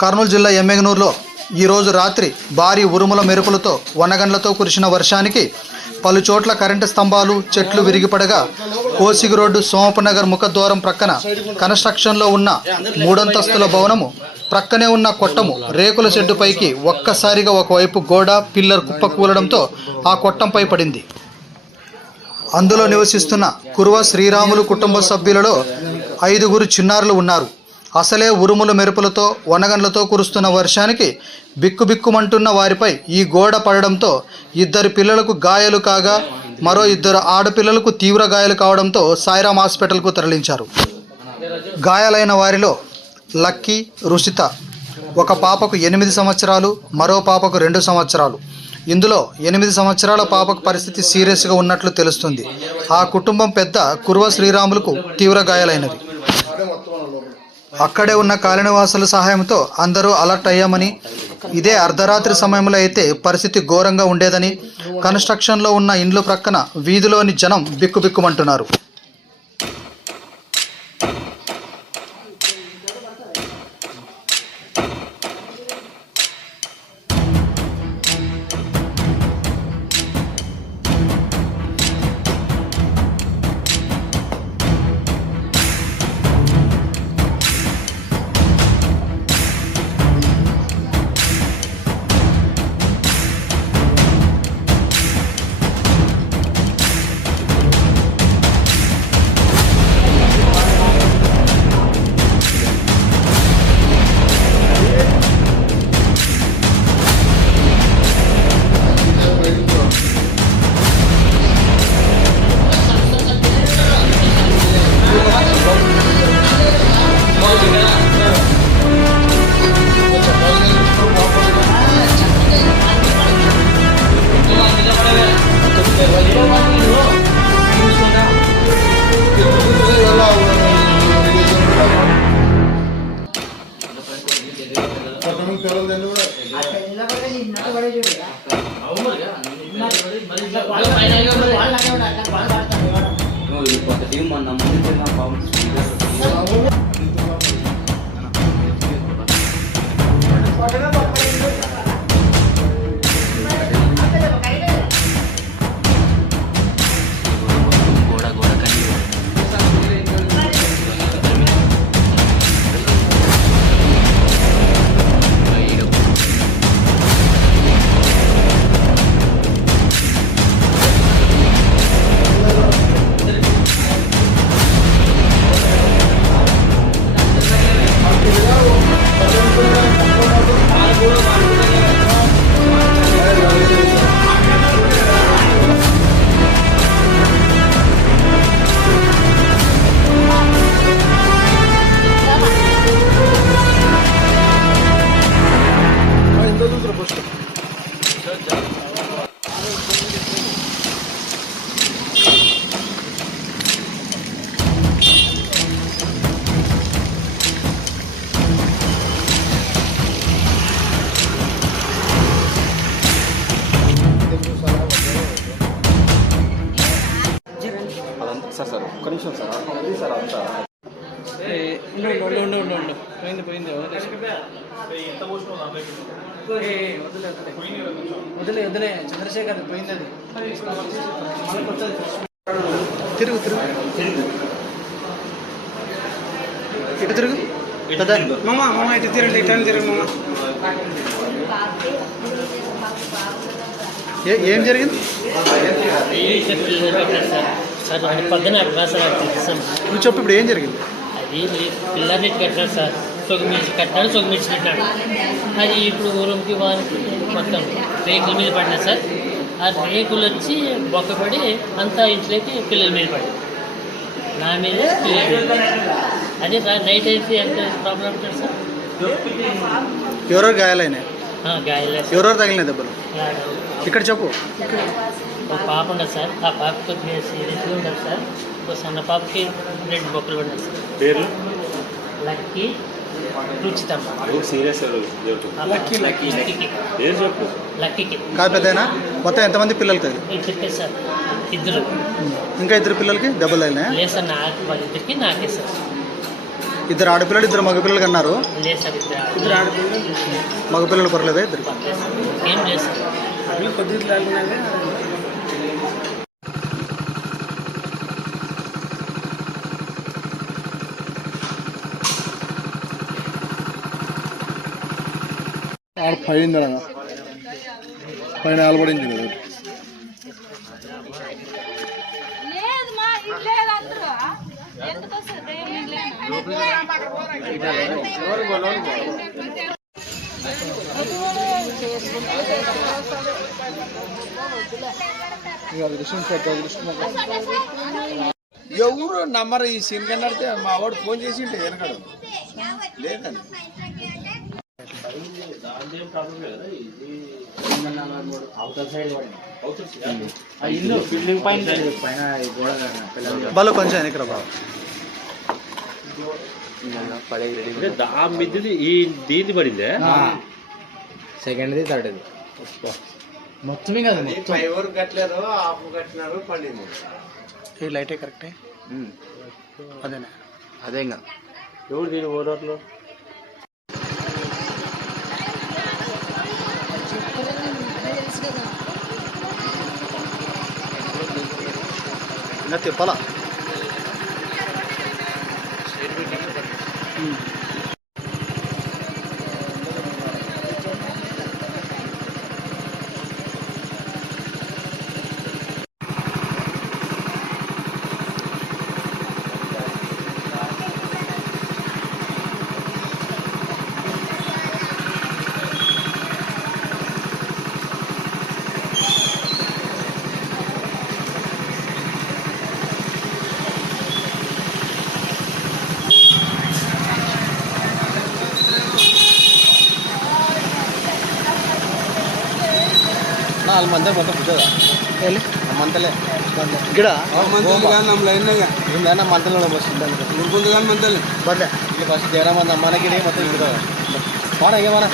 కర్నూలు జిల్లా ఎమ్మెగనూరులో ఈరోజు రాత్రి భారీ ఉరుముల మెరుపులతో వనగండ్లతో కురిసిన వర్షానికి పలు చోట్ల కరెంటు స్తంభాలు చెట్లు విరిగిపడగా కోసిగి రోడ్డు సోమపనగర్ ముఖద్వారం ప్రక్కన కన్స్ట్రక్షన్లో ఉన్న 3 అంతస్తుల భవనము ప్రక్కనే ఉన్న కొట్టము రేకుల షెడ్డుపైకి ఒక్కసారిగా ఒకవైపు గోడ పిల్లర్ కుప్పకూలడంతో ఆ కొట్టంపై పడింది. అందులో నివసిస్తున్న కురువ శ్రీరాములు కుటుంబ సభ్యులలో 5 చిన్నారులు ఉన్నారు. అసలే ఉరుముల మెరుపులతో వనగండ్లతో కురుస్తున్న వర్షానికి బిక్కుబిక్కుమంటున్న వారిపై ఈ గోడ పడడంతో 2 పిల్లలకు గాయాలు కాగా మరో 2 ఆడపిల్లలకు తీవ్ర గాయాలు కావడంతో సాయిరామ్ హాస్పిటల్కు తరలించారు. గాయాలైన వారిలో లక్కీ, రుషిత, ఒక పాపకు 8 సంవత్సరాలు, మరో పాపకు 2 సంవత్సరాలు. ఇందులో 8 సంవత్సరాల పాపకు పరిస్థితి సీరియస్గా ఉన్నట్లు తెలుస్తుంది. ఆ కుటుంబం పెద్ద కురువ శ్రీరాములకు తీవ్ర గాయాలైనవి. అక్కడే ఉన్న కాలనీవాసుల సహాయంతో అందరూ అలర్ట్ అయ్యామని, ఇదే అర్ధరాత్రి సమయంలో అయితే పరిస్థితి ఘోరంగా ఉండేదని, కన్స్ట్రక్షన్లో ఉన్న ఇండ్ల ప్రక్కన వీధిలోని జనం బిక్కుబిక్కుమంటున్నారు. సార్ ఒక్క నిమిషం సార్ సార్ అంతా పోయింది వదిలే చంద్రశేఖర్ పోయింది. అది తిరుగు ఇటు తిరుగు మామ ఇటు తిరండి ఇటు తిరుగు మామ. ఏం జరిగింది? పొద్దున నువ్వు చెప్పు, ఇప్పుడు ఏం జరిగింది? అది పిల్లర్ని కట్టాడు సార్, సొగమించి పెట్టాడు. అది ఇప్పుడు ఊరికి వారికి మొత్తం రేకుల మీద పడినా సార్. ఆ రేకులు వచ్చి బొక్కపడి అంతా ఇంట్లోకి పిల్లల మీద పడి నా మీదే పిల్లలు. అదే నైట్ అయితే ఎంత ప్రాబ్లం ఉంటుంది సార్. ఎవరో గాయాలైనా? గాయాలే. ఎవరెవరు తగిలిన దెబ్బలు? ఇక్కడ చెప్పు. ఒక పాప ఉండదు సార్, ఆ పాప కొద్దిగా సీరియస్గా ఉండదు సార్. ఒక సన్న పాపకి 2 బొక్కలు పడినాయి సార్. పేరు లక్కీ, రుచితమ్మ. సీరియస్ లక్కీకి కాదు పెద్దయినా. మొత్తం ఎంతమంది పిల్లలు తగిలి? ఇద్దరికే సార్, 2. ఇంకా 2 పిల్లలకి దెబ్బలు తగిలినాయా? లేదు సార్, వాళ్ళిద్దరికి నాకే సార్. ఇద్దరు ఆడపిల్లలు ఇద్దరు మగపిల్లలు కన్నారు. లేదు సార్ ఇద్దరు ఇద్దరు ఆడపిల్లలు మగపిల్లలు కొరలేదా ఇద్దరు? ఏం లేదు సార్. అవి కొద్దిగా లాగున్నాయి. పైన పైన ఆలబడింది కదా. లేదు మా ఇట్లేదు అందరూ ఎందుకు వస్తుంది ఎవరు నమ్మరు ఈ సీన్ కన్నాడితే మా వాడు ఫోన్ చేసి ఉంటే వెనకాడు లేదండి. ఇల్లు బిల్డింగ్ పైన బాలు కొంచెం వెనక్కి రా బాబు. మిద్ది ఈ దీన్ని పడిందే. సెకండ్ది థర్డ్ది మొత్తమే కదా మొత్తం. ఎవరు కట్టలేరు ఆపు కట్టినారు పడింది. ఈ లైటే కరెక్టే. అదేనా? అదే ఇంకా ఎవరు దీని ఓనర్లు? ఇంకా తిప్పాలా? ನಾಲ್ಕು ಮಂದಿ ಬಂದ ಬಿಟ್ಟದ ಎಲ್ಲಿ? ಮಂತಲೆ ಗಿಡ ನಮ್ಮ ಲೈನ್ ನಮ್ಮ ಮಂತಲ ಬಸ್ ಮುಂದೆ ಮಂತಲೆ ಬರ್ಲೆ ಇಲ್ಲಿ ಬಸ್ ಜಯರಾಮ ನಮ್ಮ ಮನೆಗಿರಿ ಮತ್ತೆ ಬಾಣ